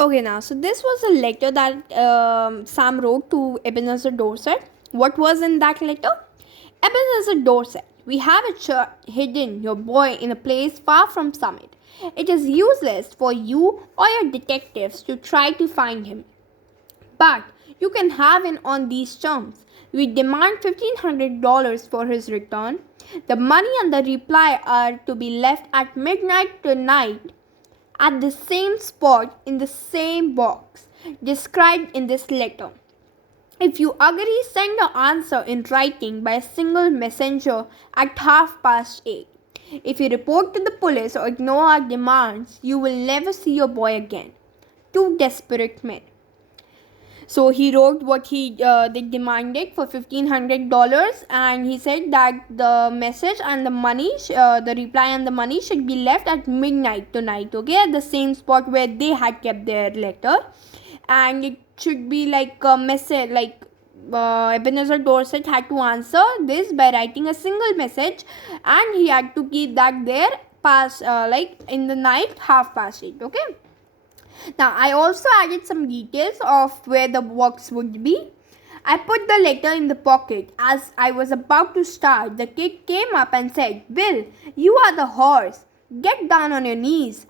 Okay, now, so this was a letter that Sam wrote to Ebenezer Dorset. What was in that letter? Ebenezer Dorset, we have hidden your boy in a place far from Summit. It is useless for you or your detectives to try to find him. But you can have him on these terms. We demand $1,500 for his return. The money and the reply are to be left at midnight tonight at the same spot in the same box described in this letter. If you agree, send your answer in writing by a single messenger at 8:30. If you report to the police or ignore our demands, you will never see your boy again. Two desperate men. So he wrote what they demanded for $1,500, and he said that the message and the money, the reply and the money should be left at midnight tonight. Okay, at the same spot where they had kept their letter, and it should be like a message like. Ebenezer Dorset had to answer this by writing a single message, and he had to keep that there past like in the night 8:30. Okay. Now, I also added some details of where the box would be. I put the letter in the pocket. As I was about to start, the kid came up and said, "Bill, you are the horse. Get down on your knees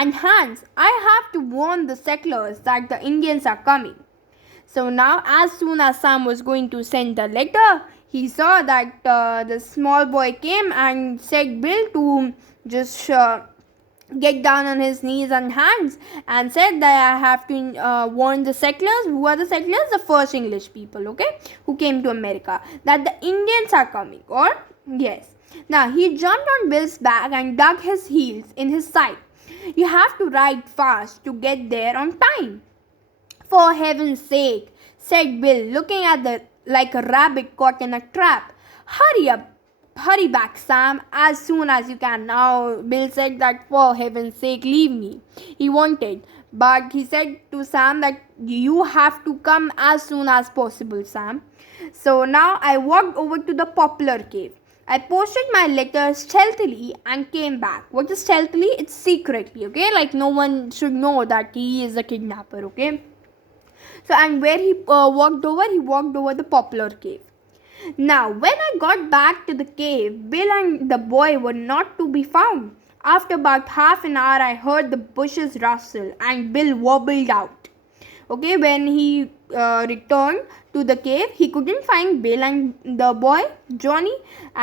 and hands. I have to warn the settlers that the Indians are coming." So now, as soon as Sam was going to send the letter, he saw that the small boy came and said Bill to just get down on his knees and hands, and said that I have to warn the settlers. Who are the settlers? The first English people, okay, who came to America, that the Indians are coming. Or yes. Now he jumped on Bill's back and dug his heels in his side. "You have to ride fast to get there on time." "For heaven's sake," said Bill, looking at the like a rabbit caught in a trap. "Hurry up. Hurry back, Sam, as soon as you can." Now, Bill said that, "For heaven's sake, leave me." He wanted, but he said to Sam that, "You have to come as soon as possible, Sam." So now I walked over to the poplar cave. I posted my letter stealthily and came back. What is stealthily? It's secretly, okay? Like no one should know that he is a kidnapper, okay? So, and where he walked over the poplar cave. Now, when I got back to the cave, Bill and the boy were not to be found. After about half an hour, I heard the bushes rustle and Bill wobbled out. Okay, when he returned to the cave, he couldn't find Bill and the boy, Johnny,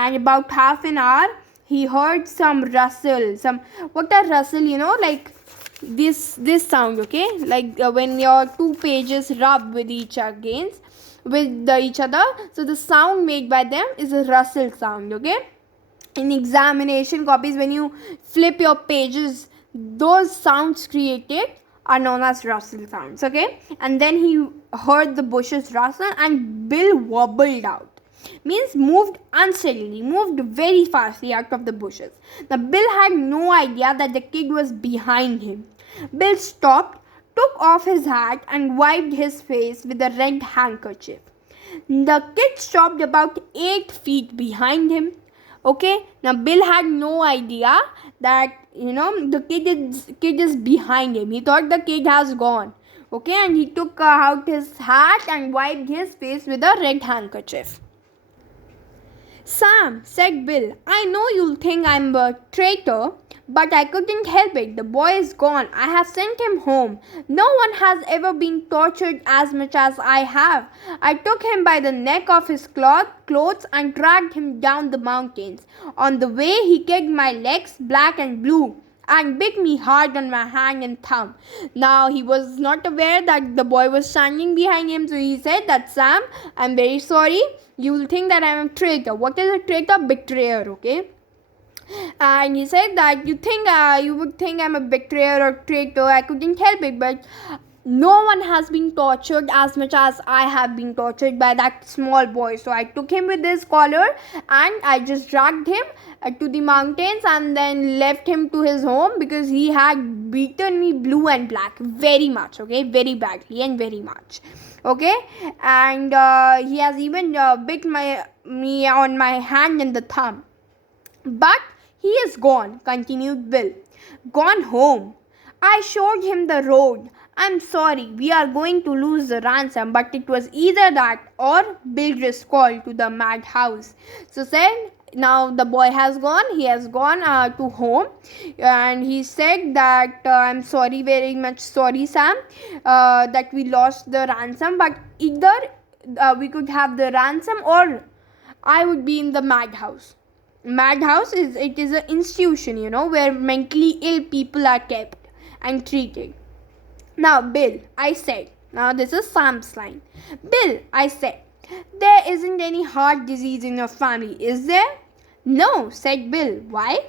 and about half an hour, he heard some rustle. What a rustle, like this sound, okay, like when your two pages rub with each each other, so the sound made by them is a rustle sound. Okay, in examination copies, when you flip your pages, those sounds created are known as rustle sounds. Okay, and then he heard the bushes rustle and Bill wobbled out, means moved unsteadily, moved very fastly out of the bushes. Now Bill had no idea that the kid was behind him. Bill stopped, took off his hat and wiped his face with a red handkerchief. The kid stopped about 8 feet behind him. Okay, now Bill had no idea that the kid is behind him. He thought the kid has gone. Okay, and he took out his hat and wiped his face with a red handkerchief. "Sam," said Bill, "I know you'll think I'm a traitor, but I couldn't help it. The boy is gone. I have sent him home. No one has ever been tortured as much as I have. I took him by the neck of his clothes and dragged him down the mountains. On the way, he kicked my legs black and blue and bit me hard on my hand and thumb." Now, he was not aware that the boy was standing behind him, so he said that, "Sam, I'm very sorry. You will think that I'm a traitor." What is a traitor? Betrayer, okay? And he said that you would think I'm a betrayer or traitor. I couldn't help it, but no one has been tortured as much as I have been tortured by that small boy. So I took him with his collar and I just dragged him to the mountains and then left him to his home, because he had beaten me blue and black very much, okay, very badly and very much. Okay, and he has even bit me on my hand and the thumb. "But he is gone," continued Bill. "Gone home. I showed him the road. I'm sorry, we are going to lose the ransom, but it was either that or Bill just called to the madhouse. So said, now the boy has gone, he has gone to home, and he said that I'm sorry, very much sorry, Sam, that we lost the ransom, but either we could have the ransom or I would be in the madhouse. Madhouse is an institution, where mentally ill people are kept and treated. Now, Bill, I said, now this is Sam's line. Bill, I said, there isn't any heart disease in your family, is there? No, said Bill. Why?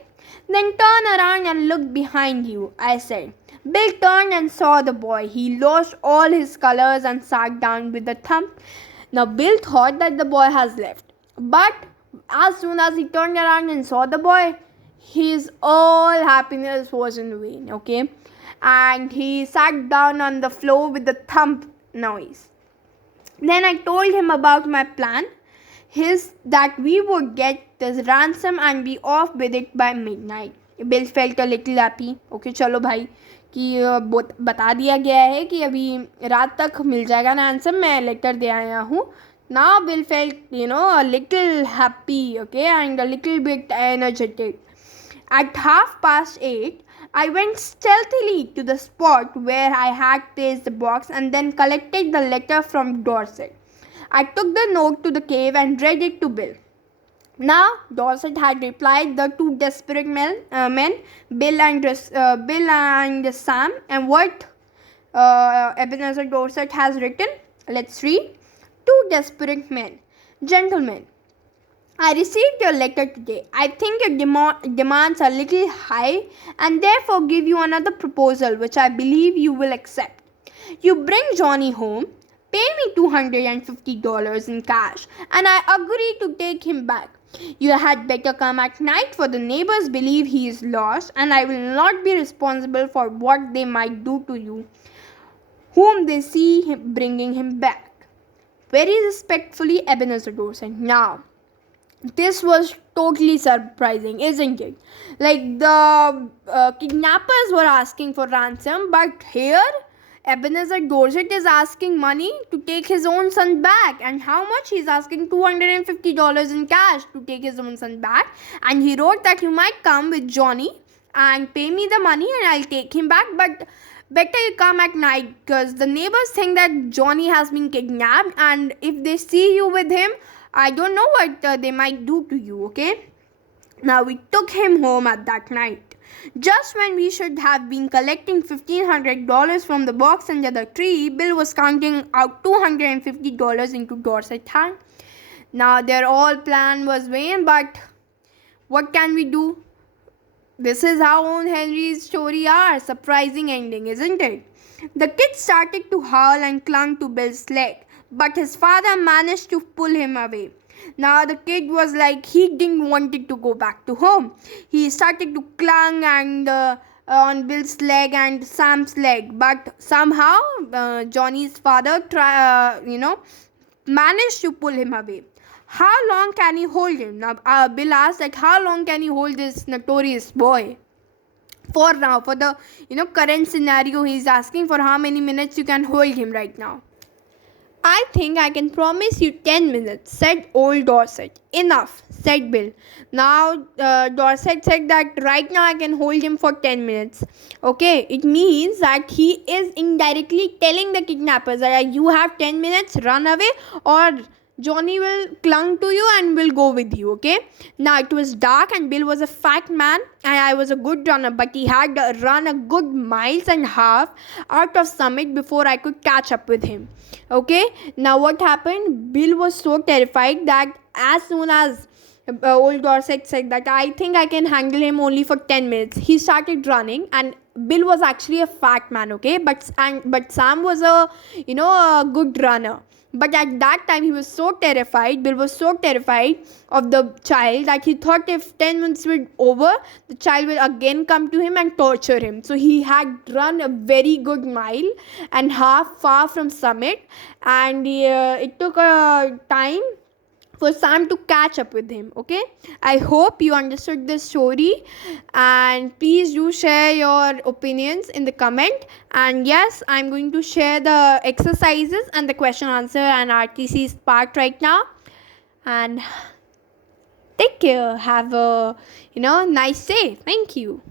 Then turn around and look behind you, I said. Bill turned and saw the boy. He lost all his colors and sat down with a thump. Now, Bill thought that the boy has left. But as soon as he turned around and saw the boy, his all happiness was in vain, okay? And he sat down on the floor with a thump noise. Then I told him about my plan, his that we would get this ransom and be off with it by midnight. Bill felt a little happy. Okay, चलो भाई कि बता दिया गया है कि अभी रात तक मिल जाएगा ransom, मैं लेटर दे आया हूँ. Now Bill felt, a little happy, okay, and a little bit energetic. At 8:30, I went stealthily to the spot where I had placed the box and then collected the letter from Dorset. I took the note to the cave and read it to Bill. Now, Dorset had replied the two desperate men, Bill and Sam, and what Ebenezer Dorset has written. Let's read. Two desperate men. Gentlemen, I received your letter today. I think your demands are a little high and therefore give you another proposal which I believe you will accept. You bring Johnny home, pay me $250 in cash, and I agree to take him back. You had better come at night, for the neighbors believe he is lost, and I will not be responsible for what they might do to you, whom they see him bringing him back. Very respectfully, Ebenezer Dorset. Now, this was totally surprising, isn't it? Like the kidnappers were asking for ransom, but here Ebenezer Dorset is asking money to take his own son back. And how much? He's asking $250 in cash to take his own son back. And he wrote that you might come with Johnny and pay me the money and I'll take him back. But better you come at night because the neighbors think that Johnny has been kidnapped. And if they see you with him, I don't know what they might do to you, okay? Now we took him home at that night. Just when we should have been collecting $1,500 from the box under the tree, Bill was counting out $250 into Dorset's hand. Now their all plan was vain, but what can we do? This is how own Henry's story are. Surprising ending, isn't it? The kid started to howl and clung to Bill's leg, but his father managed to pull him away. Now the kid was like he didn't want it to go back to home. He started to clung and on Bill's leg and Sam's leg, but somehow Johnny's father managed to pull him away. How long can he hold him? Now Bill asked that how long can he hold this notorious boy? For now, for the current scenario, he's asking for how many minutes you can hold him right now. I think I can promise you 10 minutes, said old Dorset. Enough, said Bill. Now, Dorset said that right now I can hold him for 10 minutes. Okay, it means that he is indirectly telling the kidnappers that you have 10 minutes, run away, or Johnny will clung to you and will go with you, okay? Now, it was dark and Bill was a fat man and I was a good runner, but he had run a good miles and half out of Summit before I could catch up with him, okay? Now, what happened? Bill was so terrified that as soon as old Dorset said that I think I can handle him only for 10 minutes, he started running. And Bill was actually a fat man, okay? But Sam was a good runner. But at that time, he was so terrified, Bill was so terrified of the child that he thought if 10 minutes were over, the child will again come to him and torture him. So he had run a very good mile and half far from Summit, and it took a time for Sam to catch up with him. Okay, I hope you understood this story, and please do share your opinions in the comment. And yes, I'm going to share the exercises and the question answer and RTC's part right now. And take care. Have a nice day. Thank you.